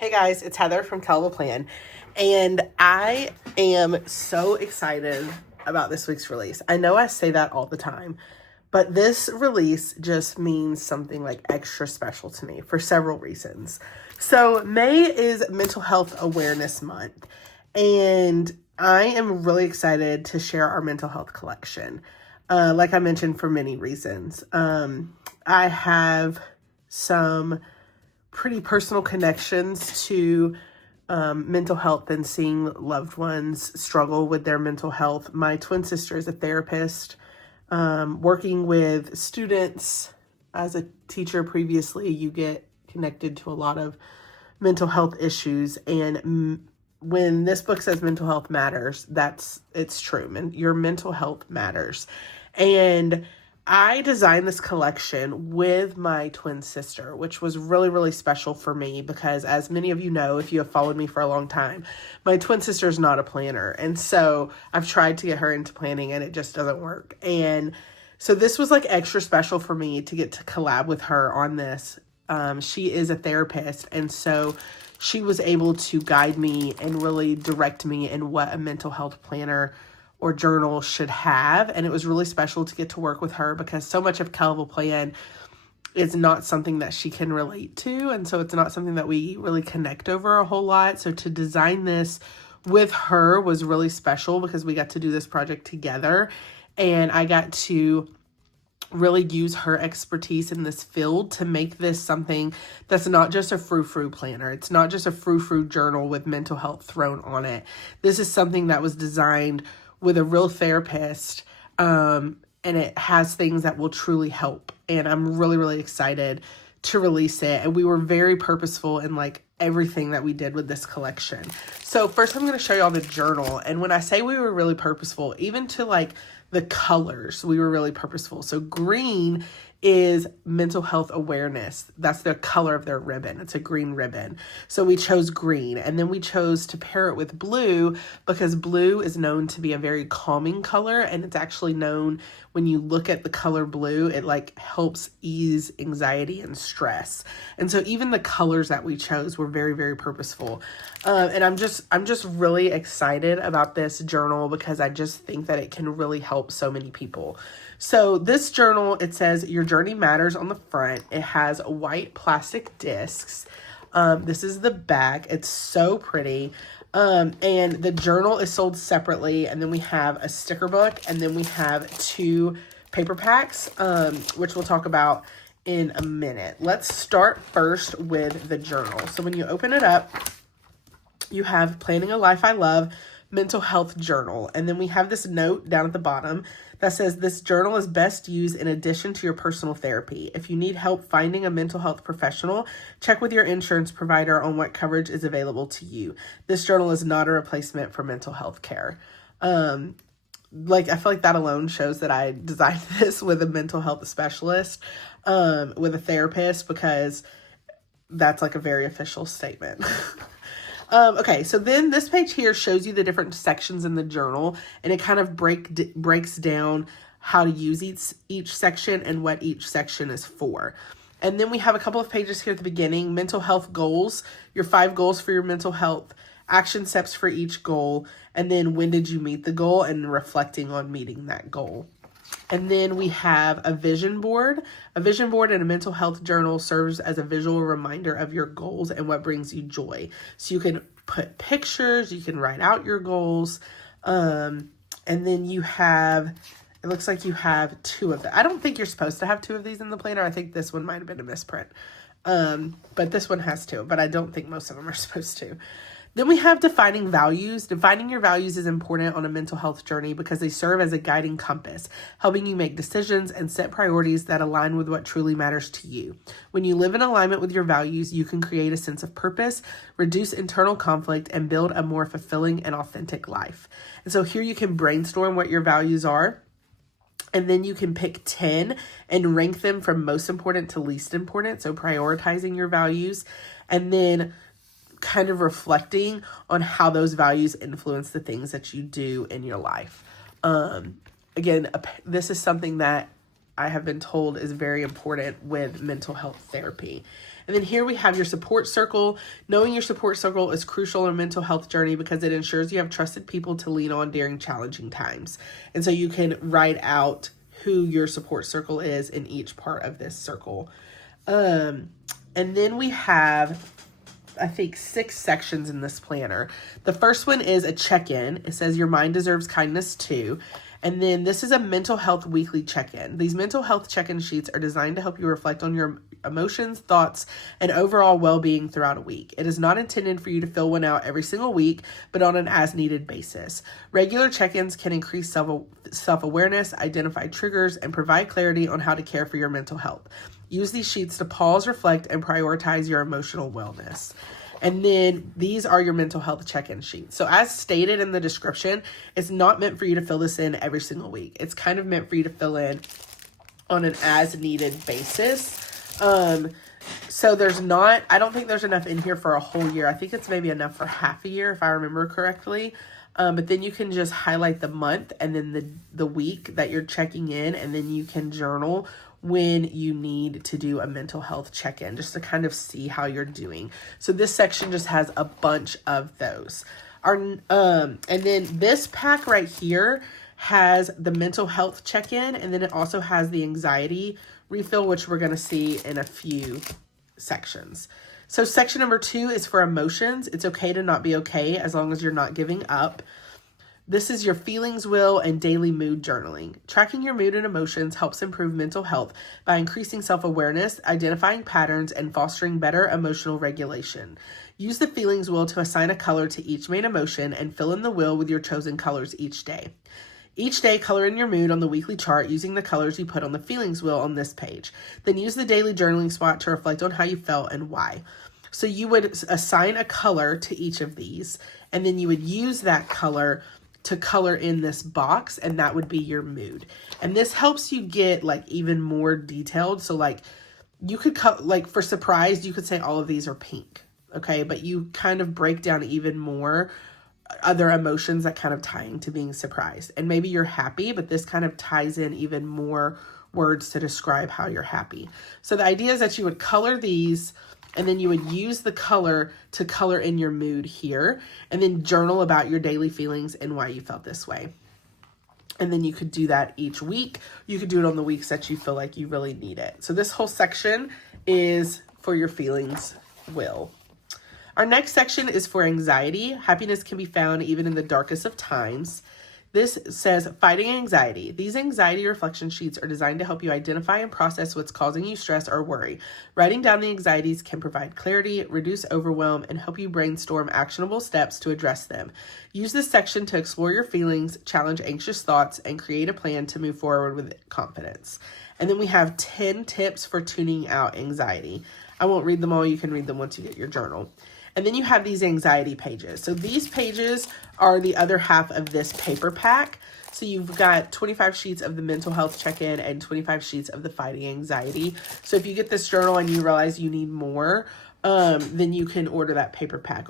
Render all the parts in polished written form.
Hey guys, it's Heather from Kell, Blvd, and I am so excited about this week's release. I know I say that all the time, but this release just means something like extra special to me for several reasons. So May is Mental Health Awareness Month, and I am really excited to share our mental health collection. Like I mentioned, for many reasons. I have some pretty personal connections to mental health and seeing loved ones struggle with their mental health. My twin sister is a therapist, working with students as a teacher previously. You get connected to a lot of mental health issues, and when this book says mental health matters, it's true. Your mental health matters. And I designed this collection with my twin sister, which was really, really special for me because, as many of you know, if you have followed me for a long time, my twin sister is not a planner. And so I've tried to get her into planning and it just doesn't work. And so this was like extra special for me to get to collab with her on this. She is a therapist, and so she was able to guide me and really direct me in what a mental health planner or journal should have. And it was really special to get to work with her because so much of Kell Blvd is not something that she can relate to. And so it's not something that we really connect over a whole lot. So to design this with her was really special because we got to do this project together. And I got to really use her expertise in this field to make this something that's not just a frou-frou planner. It's not just a frou-frou journal with mental health thrown on it. This is something that was designed with a real therapist, and it has things that will truly help. And I'm really, really excited to release it. And we were very purposeful in like everything that we did with this collection. So first I'm going to show y'all the journal. And when I say we were really purposeful, even to like the colors, we were really purposeful. So green is mental health awareness. That's the color of their ribbon. It's a green ribbon. So we chose green, and then we chose to pair it with blue because blue is known to be a very calming color, and it's actually known when you look at the color blue, it like helps ease anxiety and stress. And so even the colors that we chose were very, very purposeful. And I'm just really excited about this journal because I just think that it can really help so many people. So this journal, it says your journey matters on the front. It has white plastic discs. This is the back. It's so pretty. And the journal is sold separately. And then we have a sticker book, and then we have 2 paper packs, which we'll talk about in a minute. Let's start first with the journal. So when you open it up, you have Planning a Life I Love Mental Health Journal. And then we have this note down at the bottom that says this journal is best used in addition to your personal therapy. If you need help finding a mental health professional, check with your insurance provider on what coverage is available to you. This journal is not a replacement for mental health care. Like I feel like that alone shows that I designed this with a mental health specialist, with a therapist, because that's like a very official statement. Okay, so then this page here shows you the different sections in the journal, and it kind of breaks down how to use each section and what each section is for. And then we have a couple of pages here at the beginning, mental health goals, your 5 goals for your mental health, action steps for each goal, and then when did you meet the goal and reflecting on meeting that goal. And then we have a vision board. A vision board in a mental health journal serves as a visual reminder of your goals and what brings you joy. So you can put pictures, you can write out your goals. And then you have, it looks like you have 2 of them. I don't think you're supposed to have 2 of these in the planner. I think this one might have been a misprint. But this one has 2, but I don't think most of them are supposed to. Then we have defining values. Defining your values is important on a mental health journey because they serve as a guiding compass, helping you make decisions and set priorities that align with what truly matters to you. When you live in alignment with your values, you can create a sense of purpose, reduce internal conflict, and build a more fulfilling and authentic life. And so here you can brainstorm what your values are. And then you can pick 10 and rank them from most important to least important. So prioritizing your values, and then kind of reflecting on how those values influence the things that you do in your life. Again, this is something that I have been told is very important with mental health therapy. And then here we have your support circle. Knowing your support circle is crucial in a mental health journey because it ensures you have trusted people to lean on during challenging times. And so you can write out who your support circle is in each part of this circle. And then we have, I think, 6 sections in this planner. The first one is a check-in. It says your mind deserves kindness too. And then this is a mental health weekly check-in. These mental health check-in sheets are designed to help you reflect on your emotions, thoughts, and overall well-being throughout a week. It is not intended for you to fill one out every single week, but on an as-needed basis. Regular check-ins can increase self-awareness, identify triggers, and provide clarity on how to care for your mental health. Use these sheets to pause, reflect, and prioritize your emotional wellness. And then these are your mental health check-in sheets. So as stated in the description, it's not meant for you to fill this in every single week. It's kind of meant for you to fill in on an as-needed basis. So I don't think there's enough in here for a whole year. I think it's maybe enough for half a year if I remember correctly. But then you can just highlight the month and then the week that you're checking in, and then you can journal when you need to do a mental health check-in just to kind of see how you're doing. So this section just has a bunch of those. And then this pack right here has the mental health check-in, and then it also has the anxiety refill, which we're going to see in a few sections. So section number 2 is for emotions. It's okay to not be okay as long as you're not giving up. This is your feelings wheel and daily mood journaling. Tracking your mood and emotions helps improve mental health by increasing self-awareness, identifying patterns, and fostering better emotional regulation. Use the feelings wheel to assign a color to each main emotion and fill in the wheel with your chosen colors each day. Each day, color in your mood on the weekly chart using the colors you put on the feelings wheel on this page. Then use the daily journaling spot to reflect on how you felt and why. So you would assign a color to each of these, and then you would use that color to color in this box, and that would be your mood. And this helps you get like even more detailed. So like you could like for surprised, you could say all of these are pink. Okay. But you kind of break down even more other emotions that kind of tie into being surprised. And maybe you're happy, but this kind of ties in even more words to describe how you're happy. So the idea is that you would color these, and then you would use the color to color in your mood here, and then journal about your daily feelings and why you felt this way. And then you could do that each week. You could do it on the weeks that you feel like you really need it. So this whole section is for your feelings wheel. Our next section is for anxiety. Happiness can be found even in the darkest of times. This says fighting anxiety. These anxiety reflection sheets are designed to help you identify and process what's causing you stress or worry. Writing down the anxieties can provide clarity, reduce overwhelm, and help you brainstorm actionable steps to address them. Use this section to explore your feelings, challenge anxious thoughts, and create a plan to move forward with confidence. And then we have 10 tips for tuning out anxiety. I won't read them all. You can read them once you get your journal. And then you have these anxiety pages. So these pages are the other half of this paper pack. So you've got 25 sheets of the mental health check-in and 25 sheets of the fighting anxiety. So if you get this journal and you realize you need more, then you can order that paper pack.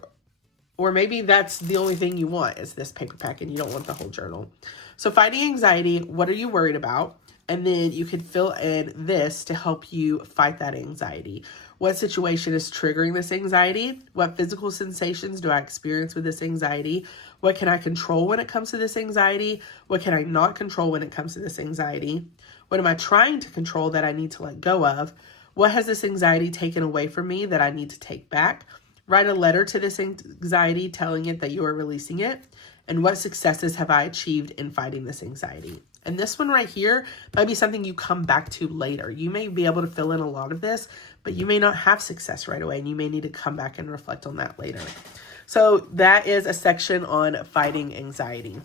Or maybe that's the only thing you want is this paper pack and you don't want the whole journal. So fighting anxiety, what are you worried about? And then you can fill in this to help you fight that anxiety. What situation is triggering this anxiety? What physical sensations do I experience with this anxiety? What can I control when it comes to this anxiety? What can I not control when it comes to this anxiety? What am I trying to control that I need to let go of? What has this anxiety taken away from me that I need to take back? Write a letter to this anxiety telling it that you are releasing it. And what successes have I achieved in fighting this anxiety? And this one right here might be something you come back to later. You may be able to fill in a lot of this, but you may not have success right away, and you may need to come back and reflect on that later. So that is a section on fighting anxiety.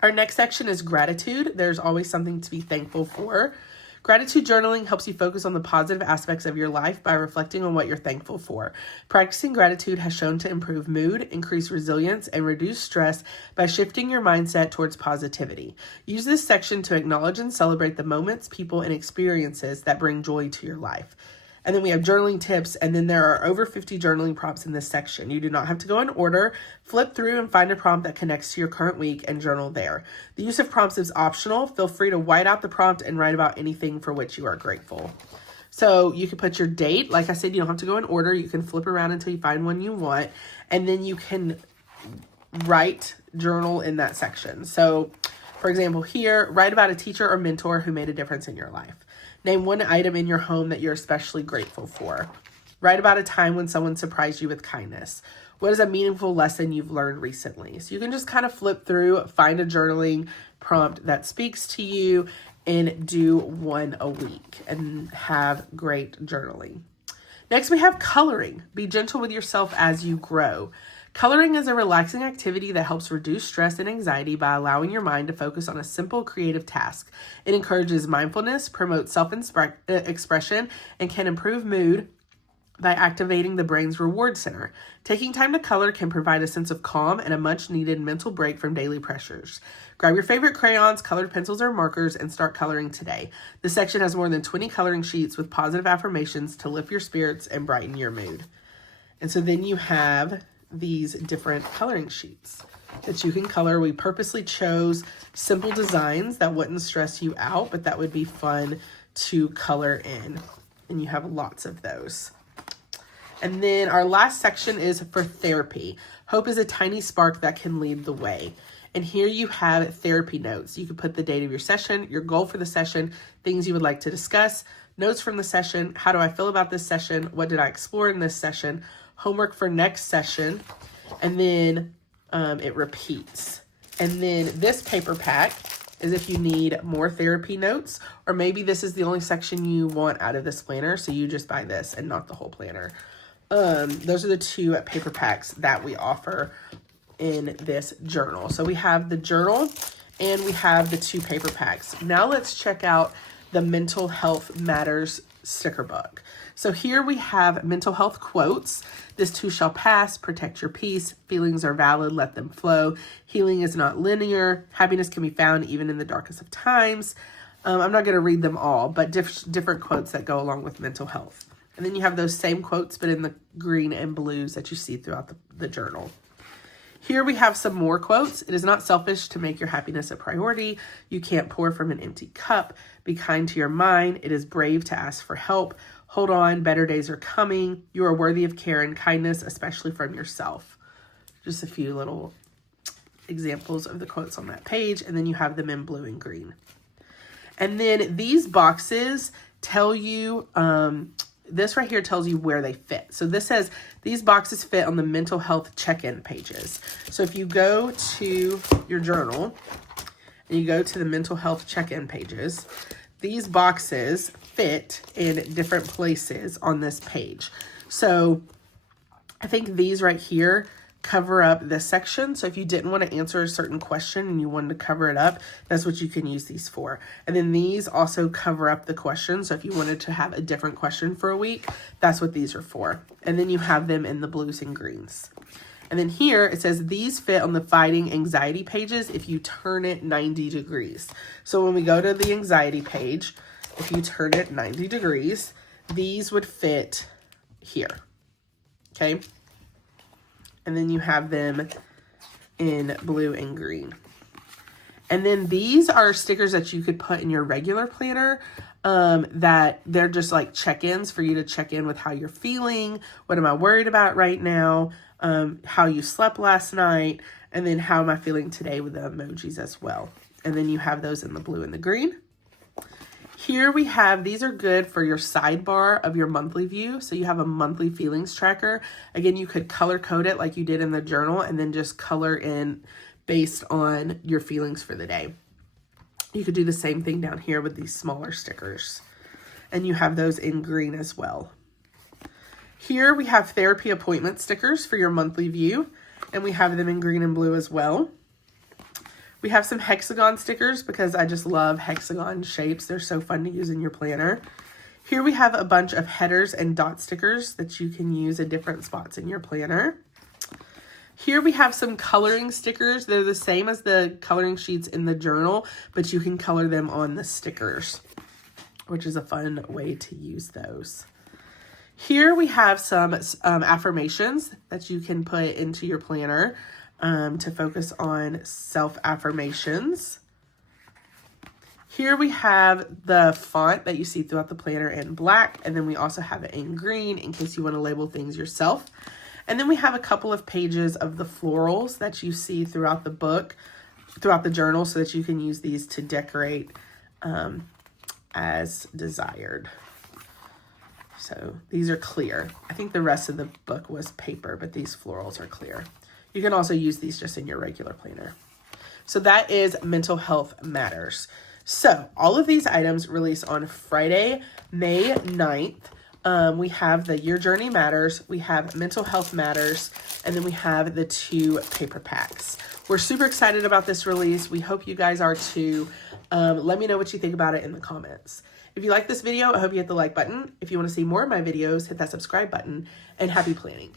Our next section is gratitude. There's always something to be thankful for. Gratitude journaling helps you focus on the positive aspects of your life by reflecting on what you're thankful for. Practicing gratitude has shown to improve mood, increase resilience, and reduce stress by shifting your mindset towards positivity. Use this section to acknowledge and celebrate the moments, people, and experiences that bring joy to your life. And then we have journaling tips, and then there are over 50 journaling prompts in this section. You do not have to go in order. Flip through and find a prompt that connects to your current week and journal there. The use of prompts is optional. Feel free to white out the prompt and write about anything for which you are grateful. So you can put your date. Like I said, you don't have to go in order. You can flip around until you find one you want, and then you can write journal in that section. So for example, here, write about a teacher or mentor who made a difference in your life. Name one item in your home that you're especially grateful for. Write about a time when someone surprised you with kindness. What is a meaningful lesson you've learned recently? So you can just kind of flip through, find a journaling prompt that speaks to you, and do one a week and have great journaling. Next, we have coloring. Be gentle with yourself as you grow. Coloring is a relaxing activity that helps reduce stress and anxiety by allowing your mind to focus on a simple creative task. It encourages mindfulness, promotes self-expression, and can improve mood by activating the brain's reward center. Taking time to color can provide a sense of calm and a much-needed mental break from daily pressures. Grab your favorite crayons, colored pencils, or markers and start coloring today. This section has more than 20 coloring sheets with positive affirmations to lift your spirits and brighten your mood. And so then you have these different coloring sheets that you can color. We purposely chose simple designs that wouldn't stress you out, but that would be fun to color in. And you have lots of those. And then our last section is for therapy. Hope is a tiny spark that can lead the way. And here you have therapy notes. You can put the date of your session, your goal for the session, things you would like to discuss, notes from the session, how do I feel about this session, what did I explore in this session, homework for next session, and then it repeats. And then this paper pack is if you need more therapy notes, or maybe this is the only section you want out of this planner, so you just buy this and not the whole planner. Those are the two paper packs that we offer in this journal. So we have the journal and we have the two paper packs. Now let's check out the Mental Health Matters sticker book. So here we have mental health quotes. This too shall pass. Protect your peace. Feelings are valid. Let them flow. Healing is not linear. Happiness can be found even in the darkest of times. I'm not going to read them all, but different quotes that go along with mental health. And then you have those same quotes, but in the green and blues that you see throughout the journal. Here we have some more quotes. It is not selfish to make your happiness a priority. You can't pour from an empty cup. Be kind to your mind. It is brave to ask for help. Hold on, better days are coming. You are worthy of care and kindness, especially from yourself. Just a few little examples of the quotes on that page, and then you have them in blue and green. And then these boxes tell you, this right here tells you where they fit. So this says these boxes fit on the mental health check-in pages. So if you go to your journal and you go to the mental health check-in pages, these boxes fit in different places on this page. So I think these right here cover up this section. So if you didn't want to answer a certain question and you wanted to cover it up, that's what you can use these for. And then these also cover up the question. So if you wanted to have a different question for a week, that's what these are for. And then you have them in the blues and greens. And then here it says these fit on the fighting anxiety pages if you turn it 90 degrees. So when we go to the anxiety page, if you turn it 90 degrees, these would fit here. Okay. And then you have them in blue and green. And then these are stickers that you could put in your regular planner, that they're just like check-ins for you to check in with how you're feeling. What am I worried about right now? How you slept last night, and then how am I feeling today with the emojis as well. And then you have those in the blue and the green. Here we have, these are good for your sidebar of your monthly view. So you have a monthly feelings tracker. Again, you could color code it like you did in the journal and then just color in based on your feelings for the day. You could do the same thing down here with these smaller stickers. And you have those in green as well. Here we have therapy appointment stickers for your monthly view. And we have them in green and blue as well. We have some hexagon stickers because I just love hexagon shapes. They're so fun to use in your planner. Here we have a bunch of headers and dot stickers that you can use at different spots in your planner. Here we have some coloring stickers. They're the same as the coloring sheets in the journal, but you can color them on the stickers, which is a fun way to use those. Here we have some affirmations that you can put into your planner to focus on self-affirmations. Here we have the font that you see throughout the planner in black, and then we also have it in green in case you want to label things yourself. And then we have a couple of pages of the florals that you see throughout the book, throughout the journal, so that you can use these to decorate as desired. So these are clear. I think the rest of the book was paper, but these florals are clear. You can also use these just in your regular planner. So that is Mental Health Matters. So all of these items release on Friday, May 9th. We have the Your Journey Matters, we have Mental Health Matters, and then we have the 2 paper packs. We're super excited about this release. We hope you guys are too. Let me know what you think about it in the comments. If you like this video, I hope you hit the like button. If you want to see more of my videos, hit that subscribe button, and happy planning.